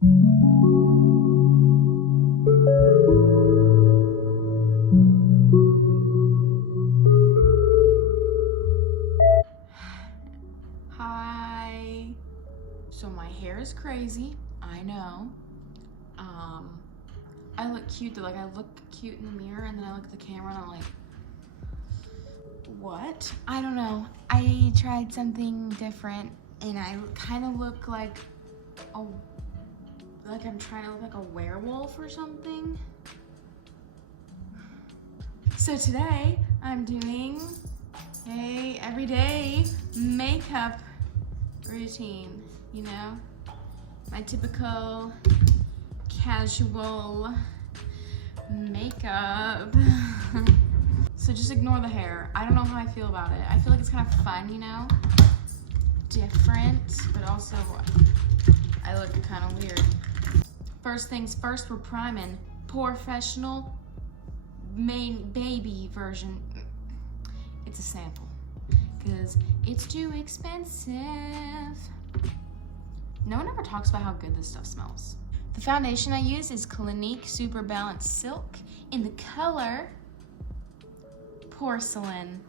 Hi. So my hair is crazy, I know. I look cute though, like I look cute in the mirror and then I look at the camera and I'm like, what? I don't know. I tried something different and I kind of look like I'm trying to look like a werewolf or something. So today I'm doing a everyday makeup routine, you know? My typical casual makeup. So just ignore the hair. I don't know how I feel about it. I feel like it's kind of fun, you know? Different, but also I look kind of weird. First things first, we're priming. Professional main baby version. It's a sample, because it's too expensive. No one ever talks about how good this stuff smells. The foundation I use is Clinique Super Balanced Silk in the color Porcelain.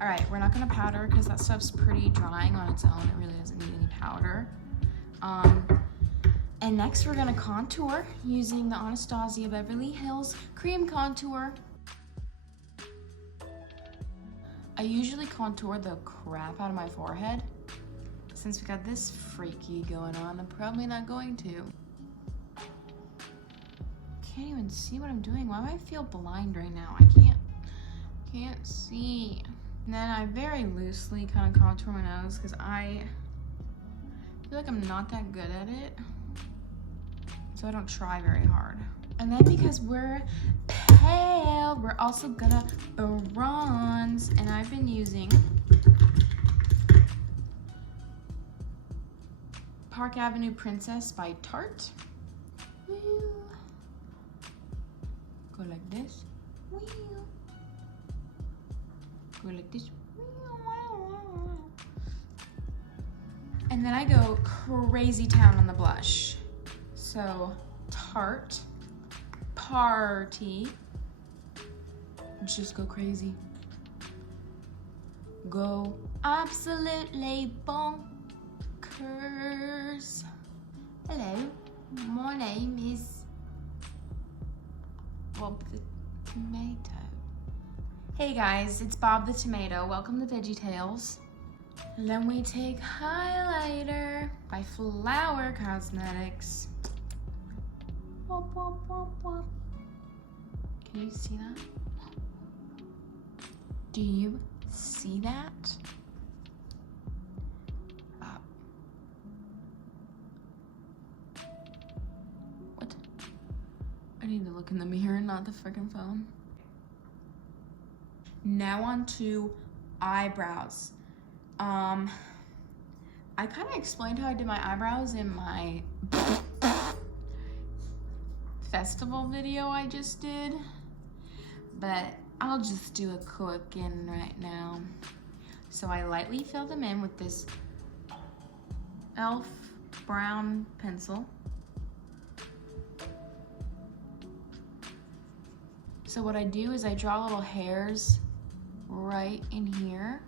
All right, we're not gonna powder because that stuff's pretty drying on its own. It really doesn't need any powder. And next we're gonna contour using the Anastasia Beverly Hills Cream Contour. I usually contour the crap out of my forehead. Since we got this freaky going on, I'm probably not going to. Can't even see what I'm doing. Why do I feel blind right now? I can't see. And then I very loosely kind of contour my nose because I feel like I'm not that good at it. So I don't try very hard. And then because we're pale, we're also gonna bronze. And I've been using Park Avenue Princess by Tarte. Woo. Go like this. Woo. Go like this. And then I go crazy town on the blush. So Tarte Party. Just go crazy. Go absolutely bonkers. Hello, my name is Bob the Tomato. Hey guys, it's Bob the Tomato. Welcome to VeggieTales. And then we take highlighter by Flower Cosmetics. Wop, wop, wop, wop. Can you see that? Do you see that? What? I need to look in the mirror, not the freaking phone. Now on to eyebrows. I kind of explained how I did my eyebrows in my festival video I just did, but I'll just do a quick in right now. So I lightly fill them in with this e.l.f. brown pencil. So what I do is I draw little hairs right in here.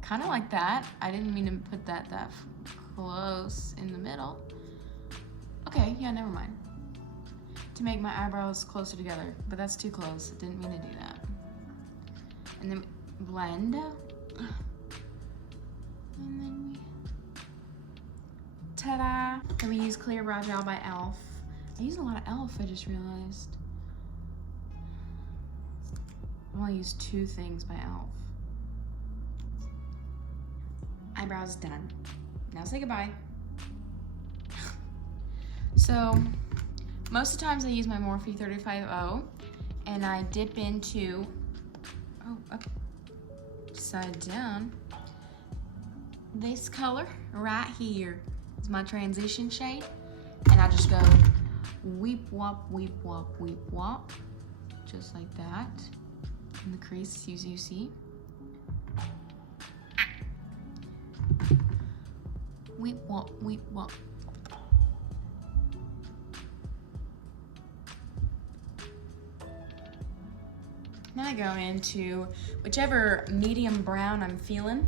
Kind of like that. I didn't mean to put that close in the middle. Okay, yeah, never mind. To make my eyebrows closer together, but that's too close. Didn't mean to do that. And then blend. And then we, ta-da! Then we use Clear Brow Gel by e.l.f. I use a lot of e.l.f., I just realized. I only use 2 things by e.l.f. Eyebrows done. Now say goodbye. So, most of the times I use my Morphe 35O and I dip into, upside down, this color right here is my transition shade, and I just go weep wop, weep wop, weep wop. Just like that. In the crease, as you see. Weep wop, weep wop. Then I go into whichever medium brown I'm feeling.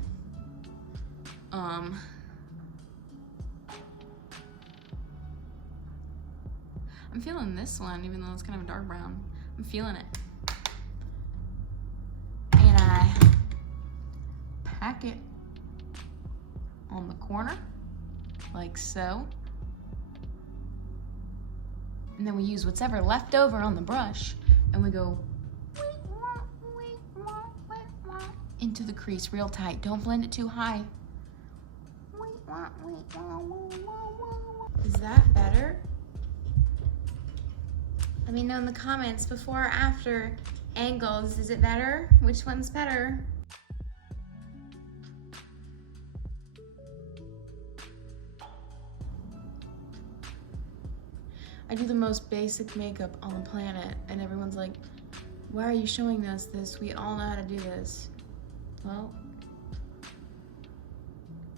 I'm feeling this one, even though it's kind of a dark brown. I'm feeling it. And I pack it on the corner, like so. And then we use whatever left over on the brush, and we go into the crease real tight. Don't blend it too high. Is that better? Let me know in the comments, before or after angles. Is it better? Which one's better? I do the most basic makeup on the planet, and everyone's like, why are you showing us this? We all know how to do this. Well,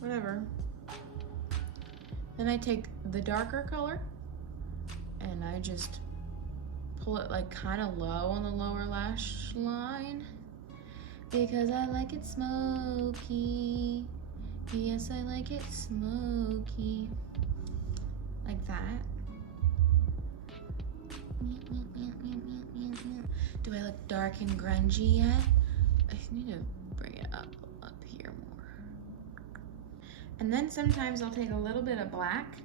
whatever. Then I take the darker color and I just pull it like kind of low on the lower lash line because I like it smoky. Yes, I like it smoky. Like that. Do I look dark and grungy yet? I need to bring it up here more. And then sometimes I'll take a little bit of black,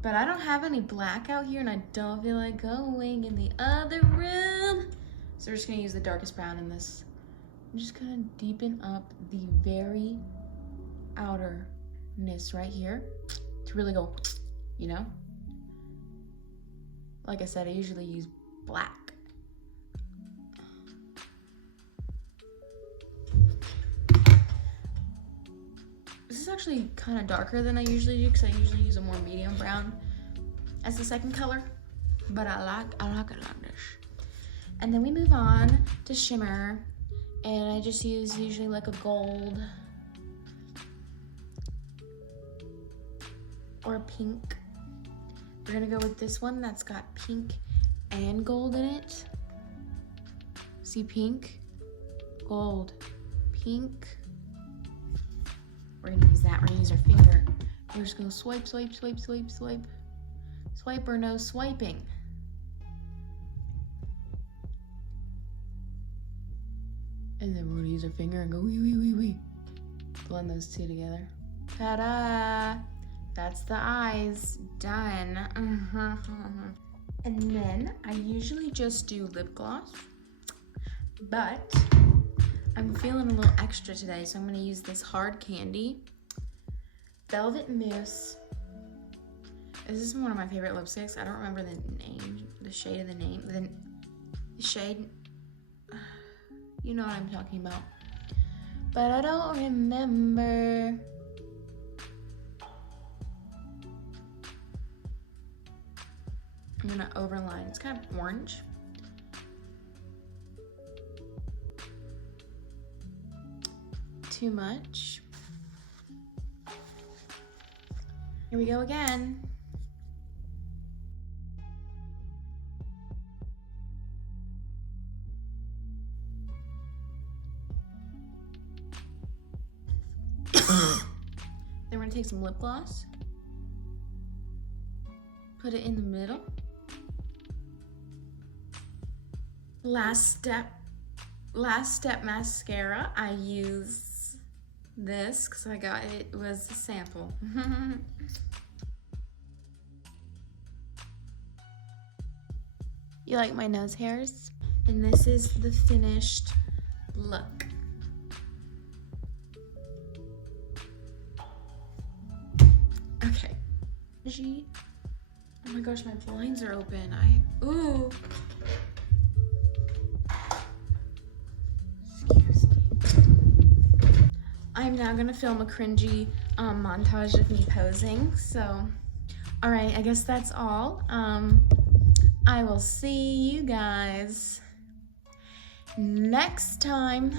but I don't have any black out here and I don't feel like going in the other room. So we're just gonna use the darkest brown in this. I'm just gonna deepen up the very outerness right here to really go, you know? Like I said, I usually use black. This is actually kind of darker than I usually do because I usually use a more medium brown as the second color, but I like it like this. And then we move on to shimmer, and I just use usually like a gold or a pink. We're gonna go with this one that's got pink and gold in it. See, pink, gold, pink. We're gonna use that. We're gonna use our finger. We're just gonna swipe, swipe, swipe, swipe, swipe. Swipe or no swiping. And then we're gonna use our finger and go wee, wee, wee, wee. Blend those two together. Ta-da! That's the eyes. Done. And then I usually just do lip gloss, but I'm feeling a little extra today, so I'm gonna use this hard candy Velvet Mousse. This is one of my favorite lipsticks. I don't remember the name, the shade of the name, the shade. You know what I'm talking about. But I don't remember. I'm gonna overline. It's kind of orange. Too much. Here we go again. Then we're gonna take some lip gloss, put it in the middle. Last step mascara. I use this because I got it was a sample. You like my nose hairs? And this is the finished look. Okay. Oh my gosh, my blinds are open. Ooh. Excuse me. I'm now gonna film a cringy montage of me posing. So, all right, I guess that's all. I will see you guys next time.